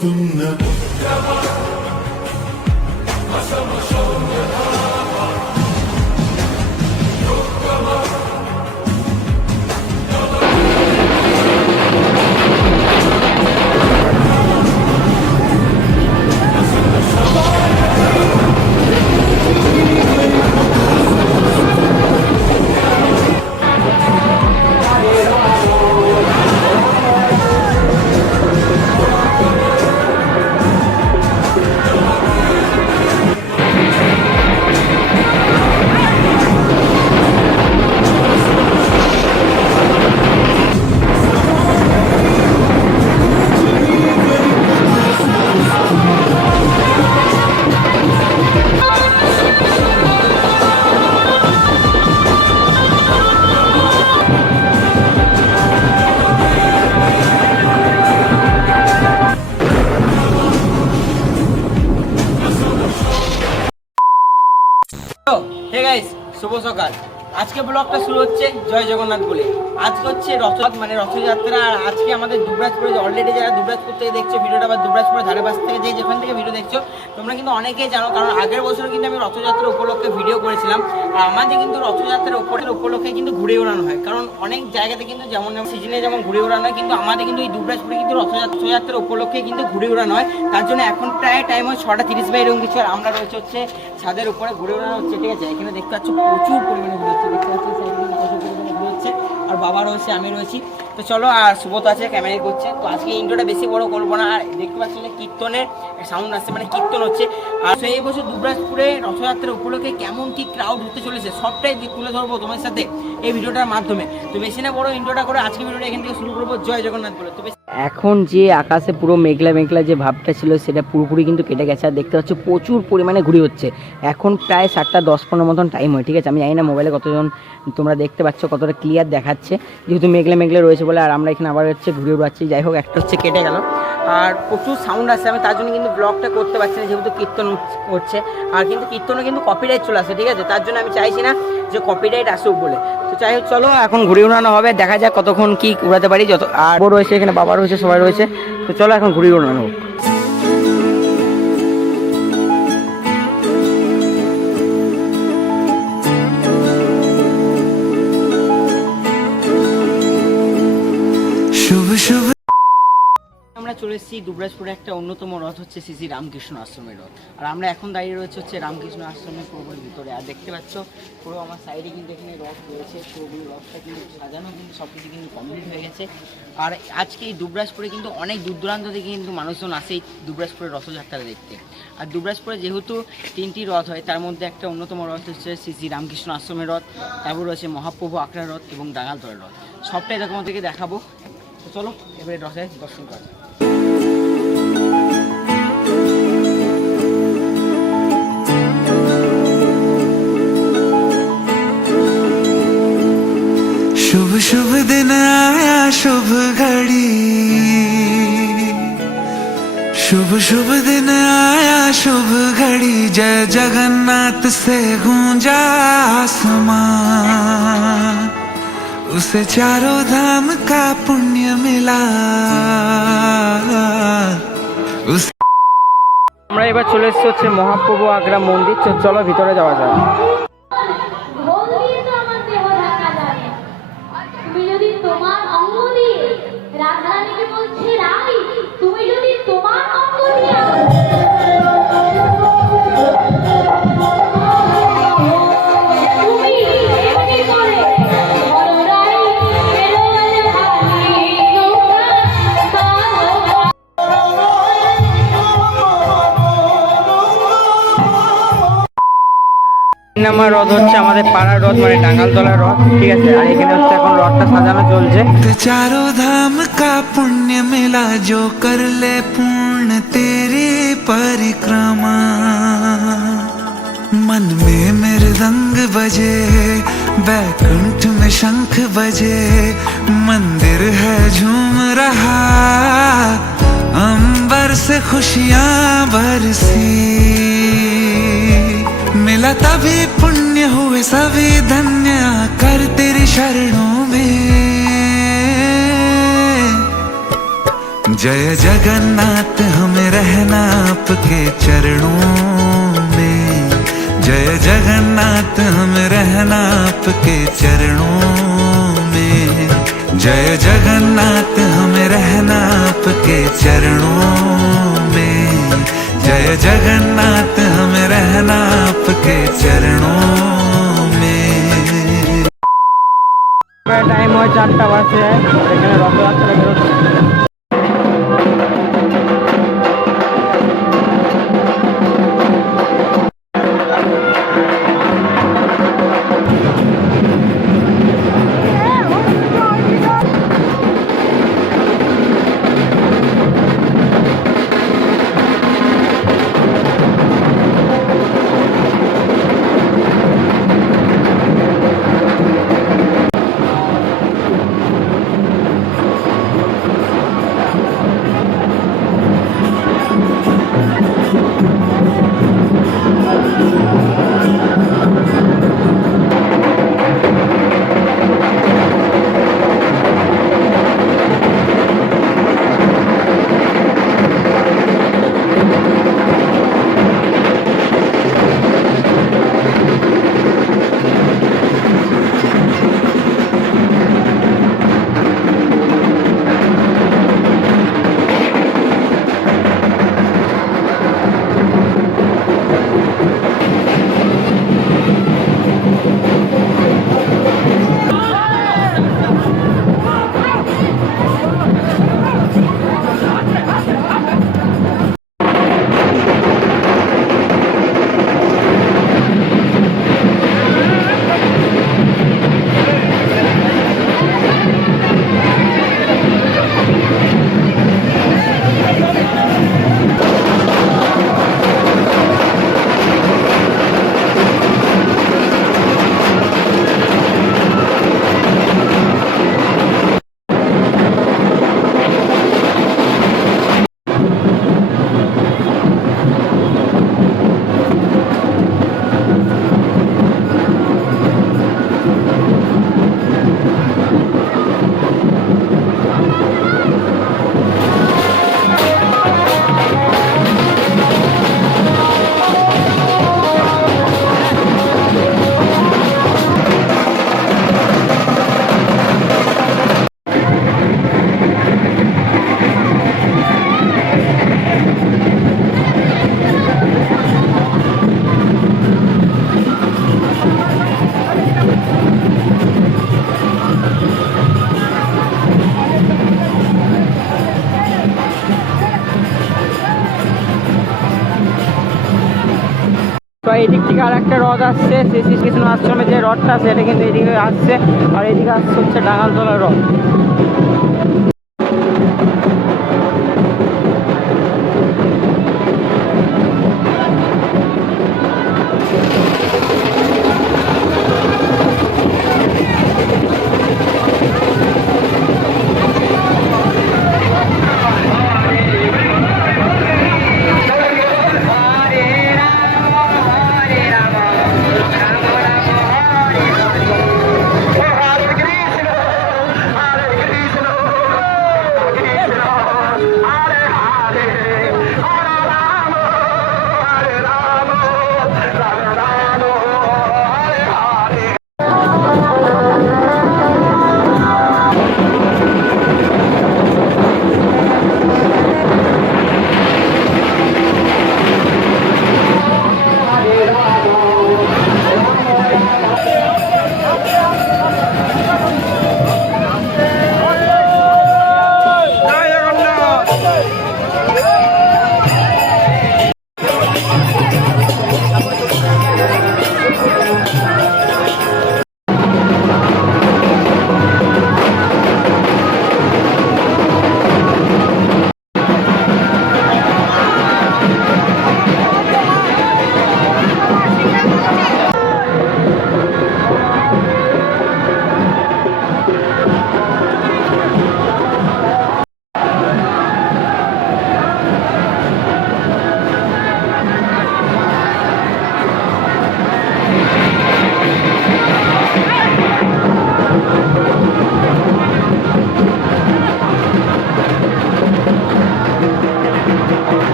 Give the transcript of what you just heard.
തുറക്കുന്ന આપો છો કાલ. আজকে ব্লগটা শুরু হচ্ছে জয় জগন্নাথ বলে। আজকে হচ্ছে রথ মানে রথযাত্রা, আর আজকে আমাদের দুবরাজপুরে অলরেডি যারা দুবরাজপুর থেকে দেখছ ভিডিওটা বা দুবরাজপুরের ধারে পাশ থেকে যে যেখান থেকে ভিডিও দেখছ, তোমরা কিন্তু অনেকেই জানো, কারণ আগের বছর কিন্তু আমি রথযাত্রা উপলক্ষে ভিডিও করেছিলাম। আর আমাদের কিন্তু রথযাত্রার উপরের উপলক্ষে কিন্তু ঘুরে ওড়ানো হয়। কারণ অনেক জায়গাতে কিন্তু যেমন সিজনে যেমন ঘুরে ওড়ানো হয়, কিন্তু আমাদের কিন্তু এই দুবরাজপুরে কিন্তু রথযাত্রা রথযাত্রার উপলক্ষে কিন্তু ঘুরে ওড়ানো হয়। তার জন্য এখন প্রায় টাইম হয় ছটা তিরিশ বা এরকম কিছু। আর আমরা রয়েছে হচ্ছে ছাদের উপরে ঘুরে ওড়ানো হচ্ছে, ঠিক আছে? এখানে দেখতে পাচ্ছ প্রচুর পরিমাণে ঘুরে দেখতে পাচ্ছ side এ কিন্তু প্রচুর পরিমাণে ঘুরে হচ্ছে আর বাবা রয়েছে, আমি রয়েছি। তো চলো, আর সুবোধ আছে, ক্যামেরায় করছে তো আজকে ইন্ট্রোটা বেশি বড় করব না। আর দেখতে পাচ্ছি যে কীর্তনের সাউন্ড আসছে মানে কীর্তন হচ্ছে। আর এই বছর দুবরাজপুরে রথযাত্রার উপলক্ষে কেমন কি ক্রাউড হতে চলেছে, সবটাই তুলে ধরবো তোমার সাথে এই ভিডিওটার মাধ্যমে। তো বেশি না বড় ইন্ট্রোটা করে আজকে ভিডিওটা এখান থেকে শুরু করব। জয় জগন্নাথ বলে। তো এখন যে আকাশে পুরো মেঘলা মেঘলা যে ভাবটা ছিল, সেটা পুরোপুরি কিন্তু কেটে গেছে। আর দেখতে পাচ্ছ, প্রচুর পরিমাণে ঘুরে হচ্ছে। এখন প্রায় সাতটা দশ পনেরো মতন টাইম হয়, ঠিক আছে? আমি জানি না মোবাইলে কতজন তোমরা দেখতে পাচ্ছ, কতটা ক্লিয়ার দেখাচ্ছে যেহেতু মেঘলা মেঘলা রয়েছে বলে, আর আমরা এখানে আবার হচ্ছে ঘুরে উড়াচ্ছি যাই হোক, একটা হচ্ছে কেটে গেল। আর প্রচুর সাউন্ড আসছে, আমি তার জন্য কিন্তু ব্লগটা করতে পারছি না, যেহেতু কীর্তন হচ্ছে- আর কিন্তু কীর্তনও কিন্তু কপিরাইট চলে আসে ঠিক আছে? তার জন্য আমি চাইছি না যে কপিরাইট আসুক বলে। তো যাই হোক, চলো, এখন ঘুরে উড়ানো হবে, দেখা যাক কতক্ষণ কি উড়াতে পারি। যত আর রয়েছে এখানে, বাবা রয়েছে, সবাই রয়েছে। তো চলো, এখন ঘুরে উড়ানো হোক। এসেছি দুবরাজপুরে একটা অন্যতম রথ হচ্ছে শ্রী রামকৃষ্ণ আশ্রমের রথ। আর আমরা এখন দাঁড়িয়ে রয়েছে হচ্ছে রামকৃষ্ণ আশ্রমের পুরোপুরি ভিতরে। আর দেখতে পাচ্ছ, পুরো আমার সাইডে কিন্তু এখানে রথ রয়েছে। পুরোপুরি রথটা কিন্তু সাজানো, কিন্তু সব কিছু কিন্তু কমপ্লিট হয়ে গেছে। আর আজকে এই দুবরাজপুরে কিন্তু অনেক দূর দূরান্ত থেকে কিন্তু মানুষজন আসে এই দুবরাজপুরের রথযাত্রা দেখতে। আর দুবরাজপুরে যেহেতু তিনটি রথ হয়, তার মধ্যে একটা অন্যতম রথ হচ্ছে শ্রী রামকৃষ্ণ আশ্রমের রথ, তারপর রয়েছে মহাপ্রভু আখড়া রথ এবং ডাঙালতরের রথ। সবটাই এরকম থেকে দেখাবো। তো চলো, এবারে রথে দর্শন করা शुभ शुभ दिन आया शुभ घड़ी शुभ शुभ दिन आया शुभ घड़ी जय जगन्नाथ से गूंजा आसमां उसे चारों धाम का पुण्य मिला उस আমরা এবার চলে এসেছি হচ্ছে মহাপ্রভু আগ্রা মন্দির তো চলো ভিতরে যাওয়া যাক রাধারানীকে বলছে নম্বর রথ হচ্ছে আমাদের পাড়ার রথ মানে ডাঙ্গালতলার রথ ঠিক আছে আর এখানে হচ্ছে এখন রথটা সাজানো চলছে तो चारों धाम का पुण्य मिला जो कर ले पूर्ण तेरी परिक्रमा मन में मृदंग बजे बैकुंठ में शंख बजे मंदिर है झूम रहा अंबर से खुशियां बरसी मिला तभी पुण्य हुए सभी, धन्य कर तेरी शरणों में। जय जगन्नाथ, हम रहना आपके चरणों में। जय जगन्नाथ, हम रहना आपके चरणों में। जय जगन्नाथ, हमें रहना आपके चरणों में। जय जगन्नाथ हमें रहना आपके चरणों में। टाइम हो चार बजे তো এই দিক থেকে আর একটা রথ আসছে, শ্রী শ্রীকৃষ্ণ আশ্রমের যে রথটা এটা কিন্তু এদিকে আসছে, আর এদিকে আসছে হচ্ছে ডাঙালতলার রথ